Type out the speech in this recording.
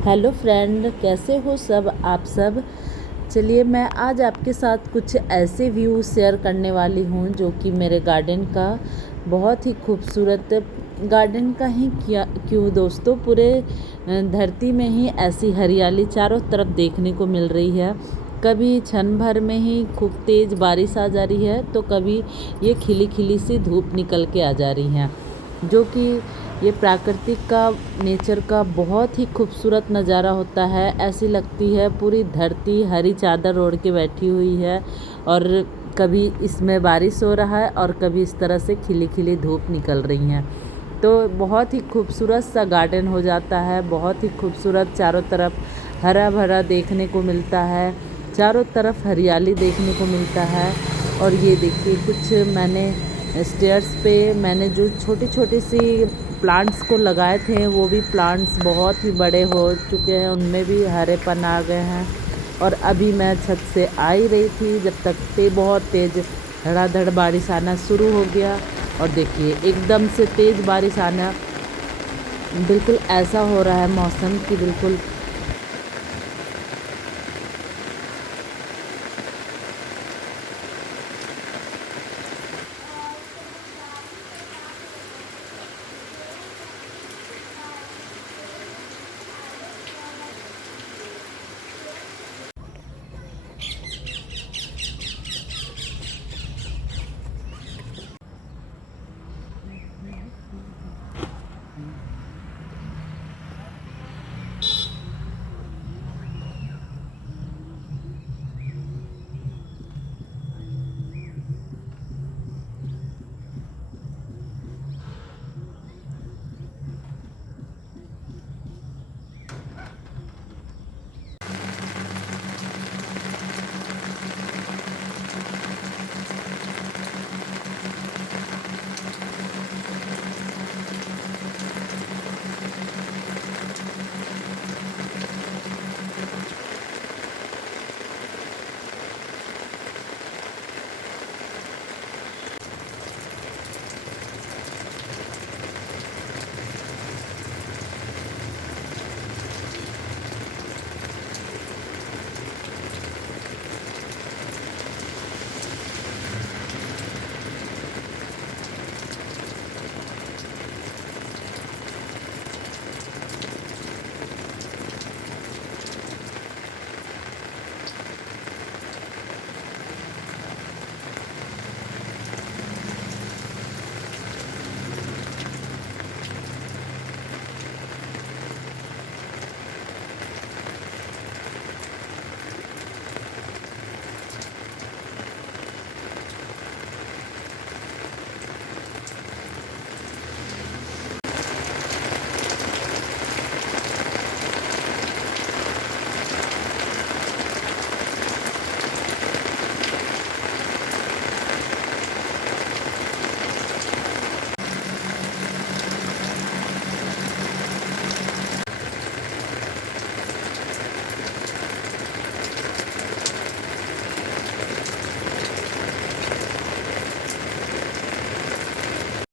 Hello friend, कैसे हो सब आप सब। चलिए मैं आज आपके साथ कुछ ऐसे व्यू शेयर करने वाली हूँ जो कि मेरे गार्डन का बहुत ही खूबसूरत गार्डन का ही क्या क्यों दोस्तों, पूरे धरती में ही ऐसी हरियाली चारों तरफ देखने को मिल रही है। कभी क्षण भर में ही खूब तेज़ बारिश आ जा रही है तो कभी ये खिली खिली सी धूप निकल के आ जा रही है, जो कि ये प्राकृतिक का नेचर का बहुत ही खूबसूरत नज़ारा होता है। ऐसी लगती है पूरी धरती हरी चादर ओढ़ के बैठी हुई है और कभी इसमें बारिश हो रहा है और कभी इस तरह से खिली खिली धूप निकल रही हैं। तो बहुत ही खूबसूरत सा गार्डन हो जाता है, बहुत ही खूबसूरत, चारों तरफ हरा भरा देखने को मिलता है, चारों तरफ हरियाली देखने को मिलता है। और ये देखिए कुछ मैंने स्टेयर्स पे मैंने जो छोटी छोटी सी प्लांट्स को लगाए थे वो भी प्लांट्स बहुत ही बड़े हो चुके हैं, उनमें भी हरेपन आ गए हैं। और अभी मैं छत से आ ही रही थी जब तक बहुत तेज़ धड़ाधड़ बारिश आना शुरू हो गया। और देखिए एकदम से तेज़ बारिश आना, बिल्कुल ऐसा हो रहा है मौसम कि बिल्कुल